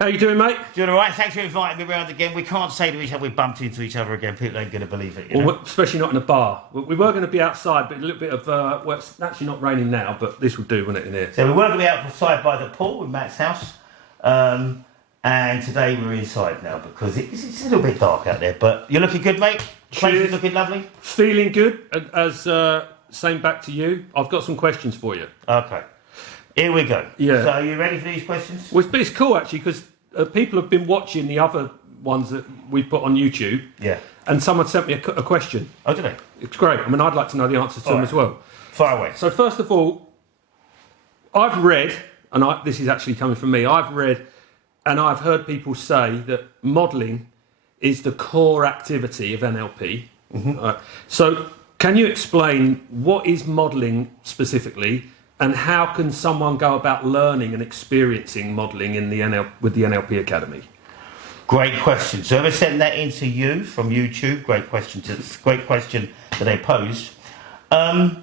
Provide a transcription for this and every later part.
How you doing, mate? Doing all right. Thanks for inviting me around again. We can't say to each other we bumped into each other again. People ain't going to believe it. You know? Especially not in a bar. We were going to be outside, but a little bit of... well, it's actually not raining now, but this will do, won't it, in here? So we were going to be outside by the pool in Matt's house. And today we're inside now because it's a little bit dark out there. But you're looking good, mate. Cheers. Looking lovely. Feeling good. As same back to you. I've got some questions for you. Okay. Here we go. Yeah. So are you ready for these questions? Well, it's cool, actually, because people have been watching the other ones that we put on YouTube. Yeah. And someone sent me a question. Oh, did they? It's great. I mean, I'd like to know the answers to them as well. Fire away. So first of all, I've read, and this is actually coming from me, I've read and I've heard people say that modelling is the core activity of NLP. Mm-hmm. So can you explain what is modelling specifically, and how can someone go about learning and experiencing modelling in with the NLP Academy? Great question. So whoever sent that in to you from YouTube, great question that they posed. Well,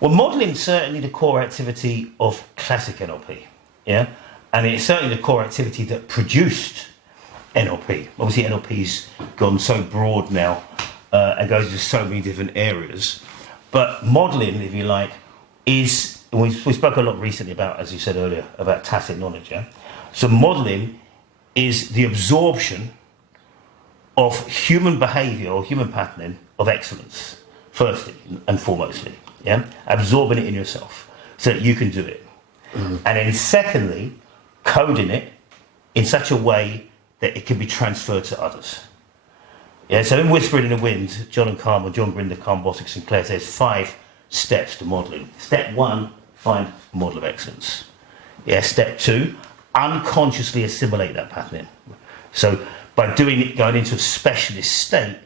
modelling is certainly the core activity of classic NLP, yeah? And it's certainly the core activity that produced NLP. Obviously, NLP's gone so broad now and goes into so many different areas. But modelling, if you like, is... We spoke a lot recently about, as you said earlier, about tacit knowledge, yeah? So modelling is the absorption of human behaviour or human patterning of excellence, firstly and foremostly, yeah? Absorbing it in yourself so that you can do it. Mm-hmm. And then secondly, coding it in such a way that it can be transferred to others. Yeah, so in Whispering in the Wind, John Grinder, Carl Bostic Sinclair says 5 steps to modelling. Step 1, find a model of excellence. Yeah, step 2, unconsciously assimilate that pattern. So by doing it, going into a specialist state,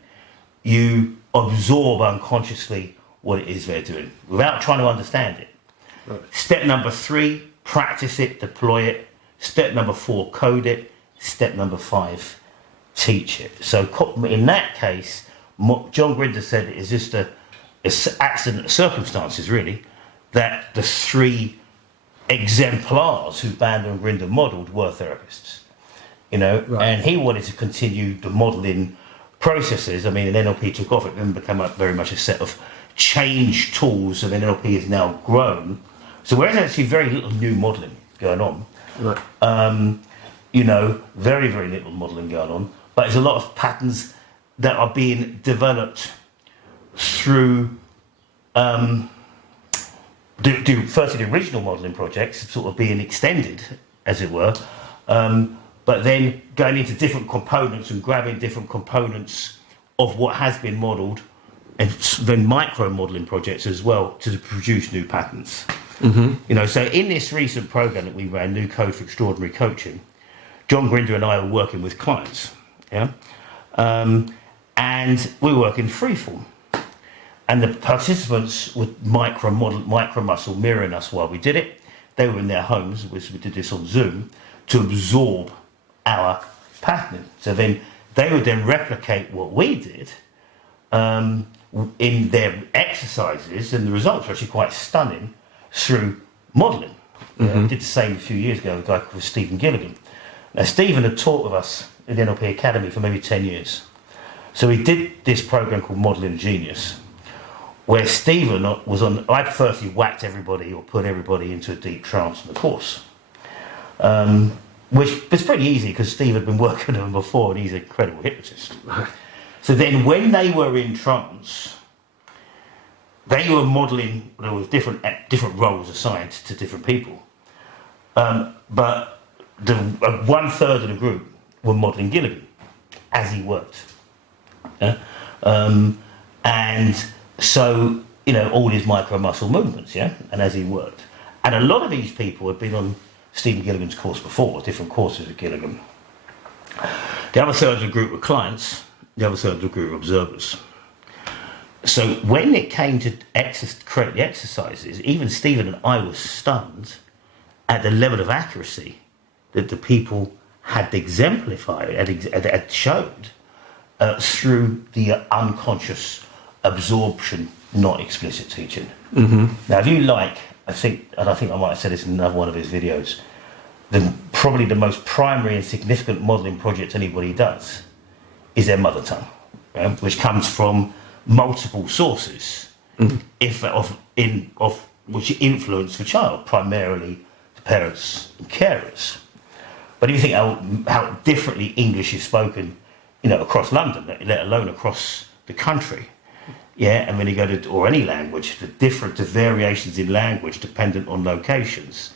you absorb unconsciously what it is they're doing without trying to understand it. Right. Step number 3, practice it, deploy it. Step number 4, code it. Step number 5, teach it. So in that case, John Grinder said it is just it's accident of circumstances, really, that the 3 exemplars who Bandler and Grinder modelled were therapists, you know, right. And he wanted to continue the modelling processes. I mean, NLP took off, it then became very much a set of change tools, and NLP has now grown. So there's actually very little new modelling going on. Right. You know, very, very little modelling going on, but there's a lot of patterns that are being developed through firstly the original modelling projects sort of being extended, as it were, but then going into different components and grabbing different components of what has been modelled, and then micro modelling projects as well to produce new patterns. Mm-hmm. You know, so in this recent program that we ran, New Code for Extraordinary Coaching, John Grinder and I were working with clients, yeah, and we were working freeform. And the participants would micro muscle mirroring us while we did it. They were in their homes, we did this on Zoom, to absorb our patterning. So then they would then replicate what we did in their exercises, and the results were actually quite stunning through modelling. Mm-hmm. We did the same a few years ago with a guy called Stephen Gilligan. Now, Stephen had taught with us in the NLP Academy for maybe 10 years. So we did this program called Modelling Genius, where Stephen was on. I firstly whacked everybody or put everybody into a deep trance in the course, which was pretty easy because Steve had been working with them before and he's an incredible hypnotist. So then when they were in trance, they were modelling. There was different roles assigned to different people, but 1/3 of the group were modelling Gilligan as he worked, and so, you know, all his micro muscle movements, yeah, and as he worked. And a lot of these people had been on Stephen Gilligan's course before, different courses with Gilligan. The other 1/3 of the group were clients, the other 1/3 of the group were observers. So when it came to create the exercises, even Stephen and I were stunned at the level of accuracy that the people had exemplified, had showed through the unconscious absorption, not explicit teaching. Mm-hmm. Now, if you like, I think I might have said this in another one of his videos, probably the most primary and significant modelling project anybody does is their mother tongue, which comes from multiple sources, which influence the child, primarily the parents and carers. But if you think how differently English is spoken, across London, let alone across the country, and when you go to, or any language, the variations in language dependent on locations,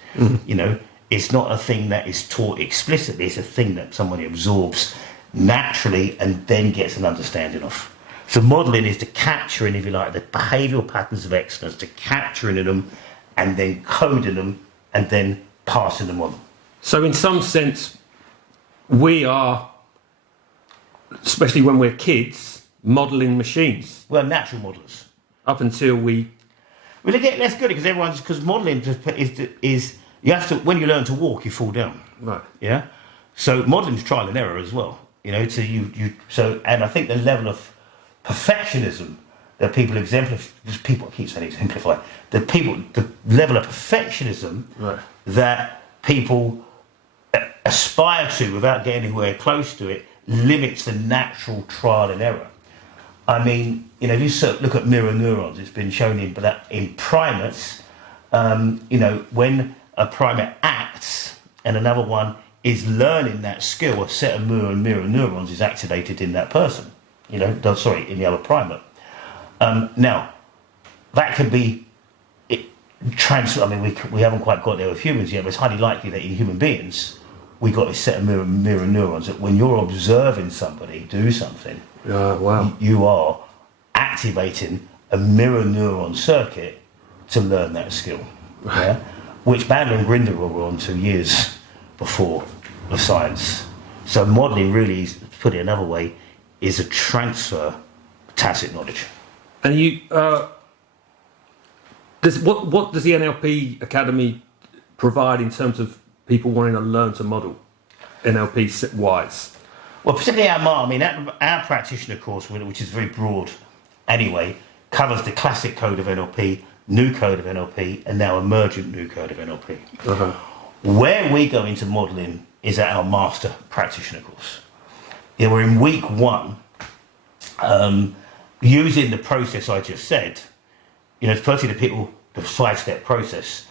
it's not a thing that is taught explicitly, it's a thing that somebody absorbs naturally and then gets an understanding of. So modelling is the capturing, if you like, the behavioural patterns of excellence, the capturing of them and then coding them and then passing them on. So in some sense, we are, especially when we're kids, modelling machines. We're natural modellers. Up until we... Well, that's good because modelling is you have to, when you learn to walk, you fall down. Right. Yeah. So modelling is trial and error as well. And I think the level of perfectionism that people I keep saying exemplify, the level of perfectionism that people aspire to without getting anywhere close to it limits the natural trial and error. I mean, if you look at mirror neurons, it's been shown in primates, when a primate acts and another one is learning that skill, a set of mirror neurons is activated in that person, in the other primate. Now, that can be we haven't quite got there with humans yet, but it's highly likely that in human beings, we got a set of mirror neurons that when you're observing somebody do something, you are activating a mirror neuron circuit to learn that skill. Yeah? Which Bandler and Grinder were on 2 years before the science. So modelling really, to put it another way, is a transfer of tacit knowledge. And you, what does the NLP Academy provide in terms of people wanting to learn to model, NLP wise? Well, particularly our practitioner course, which is very broad anyway, covers the classic code of NLP, new code of NLP, and now emergent new code of NLP. Where we go into modelling is at our Master Practitioner course. We're in week 1, using the process I just said, firstly the 5-step process,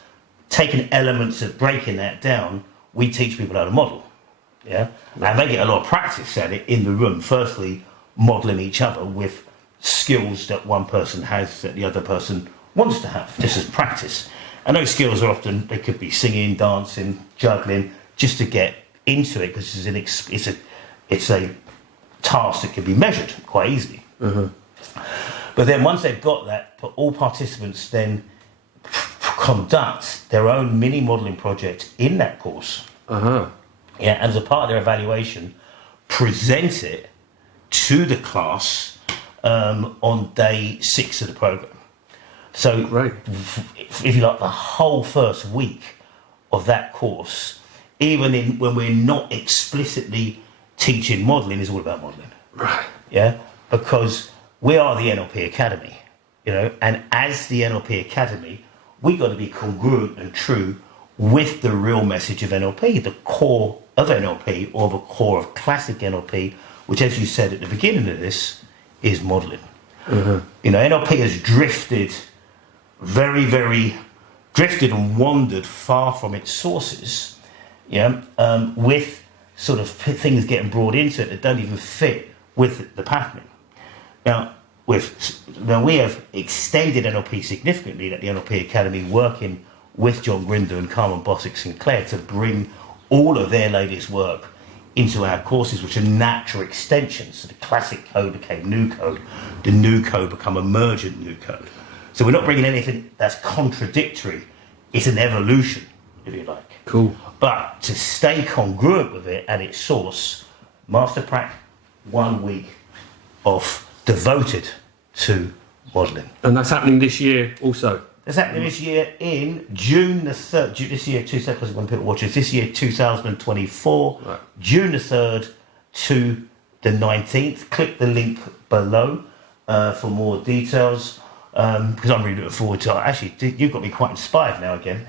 taking elements of breaking that down, we teach people how to model. Yeah, and they get a lot of practice at it in the room. Firstly, modelling each other with skills that one person has that the other person wants to have, just as practice. And those skills are often, they could be singing, dancing, juggling, just to get into it, because it's a task that can be measured quite easily. But then once they've got that, all participants then conduct their own mini modelling project in that course. Yeah, and as a part of their evaluation, present it to the class on day 6 of the programme. So, if you like, the whole first week of that course, even when we're not explicitly teaching modelling, is all about modelling. Right. Yeah, because we are the NLP Academy, and as the NLP Academy, we got to be congruent and true with the real message of NLP, the core of NLP, or the core of classic NLP, which, as you said at the beginning of this, is modelling. NLP has drifted and wandered far from its sources, with sort of things getting brought into it that don't even fit with the patterning. Now we have extended NLP significantly at the NLP Academy, working with John Grinder and Carmen Bosick Sinclair to bring all of their latest work into our courses, which are natural extensions. So the classic code became new code, the new code become emergent new code. So we're not bringing anything that's contradictory, it's an evolution, if you like. Cool. But to stay congruent with it at its source, Master Prac, 1 week of devoted to modelling. And that's happening this year also? It's happening this year in June the 3rd. This year, when people watch this, this year 2024, right. June the 3rd to the 19th. Click the link below for more details. Because I'm really looking forward to it. Actually, you've got me quite inspired now again.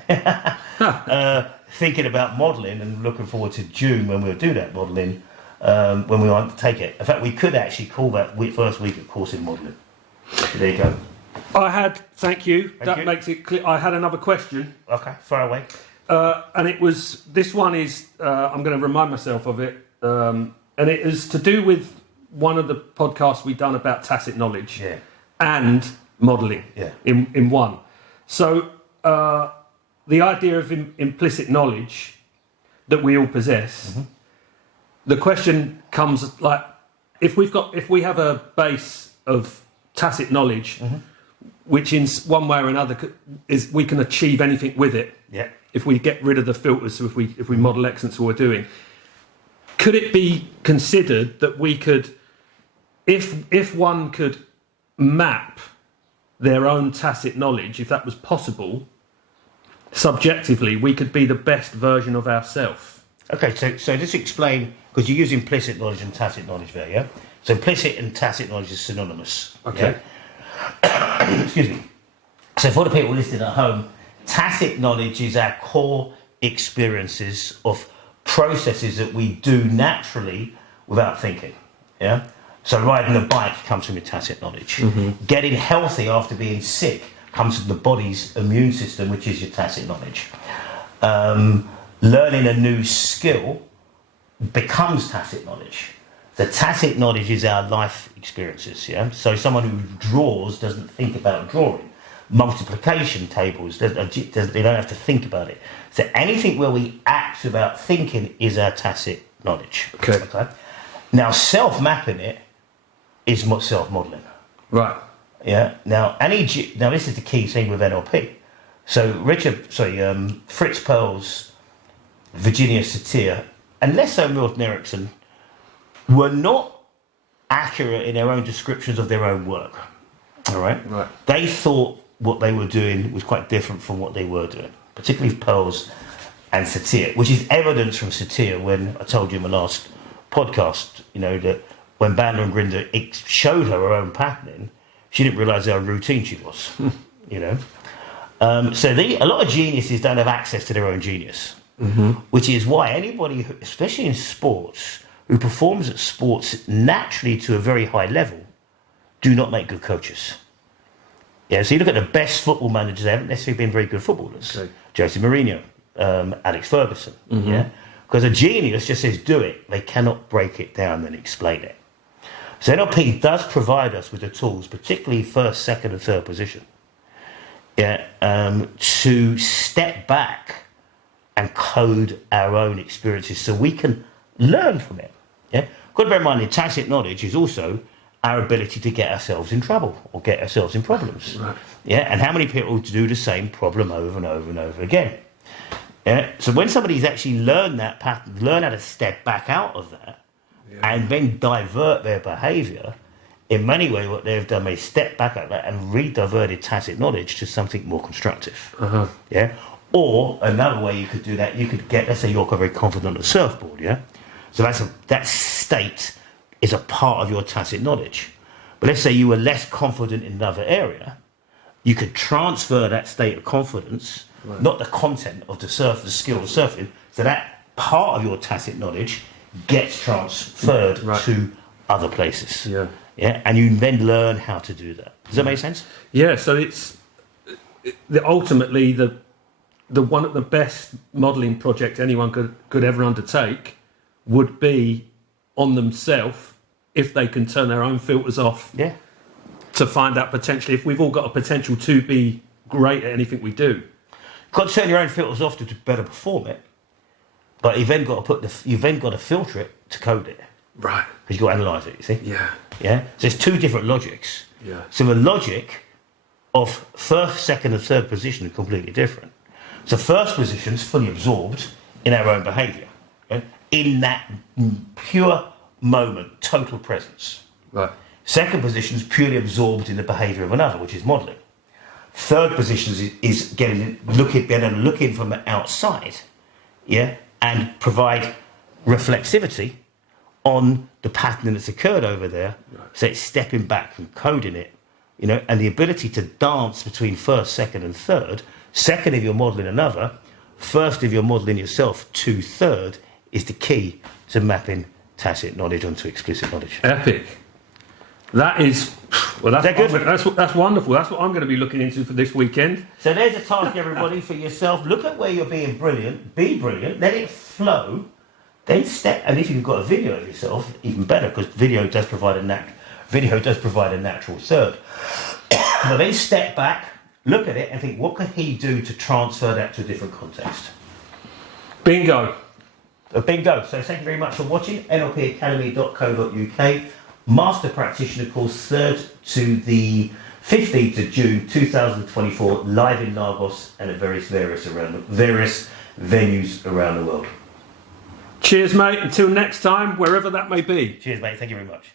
thinking about modelling and looking forward to June when we'll do that modelling, when we undertake it. In fact, we could actually call that first week of course in modelling. There you go. Thank you. Thank you. Makes it clear. I had another question. Okay, far away. And this one is, I'm going to remind myself of it, and it is to do with one of the podcasts we've done about tacit knowledge and modelling in one. So the idea of implicit knowledge that we all possess, the question comes like, if we have a base of tacit knowledge, which in one way or another is we can achieve anything with it. Yeah. If we get rid of the filters, so if we model excellence, what we're doing, could it be considered that we could, if one could map their own tacit knowledge, if that was possible, subjectively, we could be the best version of ourselves? Okay, so just explain, because you use implicit knowledge and tacit knowledge there, yeah? So implicit and tacit knowledge is synonymous. Okay. Yeah? Excuse me. So for the people listening at home, tacit knowledge is our core experiences of processes that we do naturally without thinking. Yeah. So riding a bike comes from your tacit knowledge. Getting healthy after being sick comes from the body's immune system, which is your tacit knowledge. Learning a new skill becomes tacit knowledge. The tacit knowledge is our life experiences. Yeah. So someone who draws doesn't think about drawing. Multiplication tables, they don't have to think about it. So anything where we act without thinking is our tacit knowledge. Okay. Now self-mapping it is self-modelling. Right. Yeah. Now this is the key thing with NLP. So Fritz Perls, Virginia Satir, and less so Milton Erickson, were not accurate in their own descriptions of their own work. All right. Right. They thought what they were doing was quite different from what they were doing, particularly Perls and Satir, which is evidence from Satir when I told you in my last podcast, that when Bandler and Grinder showed her own patterning, she didn't realise how routine she was, So a lot of geniuses don't have access to their own genius, which is why anybody, especially in sports, who performs at sports naturally to a very high level, do not make good coaches. Yeah, so you look at the best football managers, they haven't necessarily been very good footballers. Okay. Jose Mourinho, Alex Ferguson, yeah? Because a genius just says, do it. They cannot break it down and explain it. So NLP does provide us with the tools, particularly first, second and third position, to step back and code our own experiences so we can learn from it. Yeah, got to bear in mind, tacit knowledge is also our ability to get ourselves in trouble or get ourselves in problems. Right. Yeah, and how many people do the same problem over and over and over again? Yeah. So when somebody's actually learned that pattern, learn how to step back out of that, and then divert their behaviour, in many ways what they've done, they step back out of that and rediverted tacit knowledge to something more constructive. Yeah. Or another way you could do that, you could get, let's say you're very confident on the surfboard, yeah? So that state is a part of your tacit knowledge. But let's say you were less confident in another area, you could transfer that state of confidence, not the content of the skill of surfing, so that part of your tacit knowledge gets transferred to other places. Yeah. Yeah, and you then learn how to do that. Does that make sense? Yeah, so it's ultimately the one of the best modelling projects anyone could ever undertake would be on themselves if they can turn their own filters off. Yeah. To find out potentially if we've all got a potential to be great at anything we do. You've got to turn your own filters off to better perform it, but you've then got to filter it to code it. Right. Because you've got to analyse it, you see? Yeah. Yeah. So there's two different logics. Yeah. So the logic of first, second and third position are completely different. So first position's fully absorbed in our own behaviour. Okay? In that pure moment, total presence. Right. Second position is purely absorbed in the behaviour of another, which is modelling. Third position is being able to look in from the outside, yeah, and provide reflexivity on the pattern that's occurred over there. Right. So it's stepping back and coding it, and the ability to dance between first, second, and third. Second, if you're modelling another, First, if you're modelling yourself, two-third is the key to mapping tacit knowledge onto explicit knowledge. Epic. That is, well, that's, Is that good? That's wonderful. That's what I'm going to be looking into for this weekend. So there's a task, everybody, for yourself. Look at where you're being brilliant. Be brilliant. Let it flow. Then step. And if you've got a video of yourself, even better, because video does provide a natural third. So then step back, look at it, and think, what could he do to transfer that to a different context? Bingo. Bingo. So thank you very much for watching. NLPacademy.co.uk. Master Practitioner course, 3rd to the 15th of June 2024, live in Lagos and at various venues around the world. Cheers, mate. Until next time, wherever that may be. Cheers, mate. Thank you very much.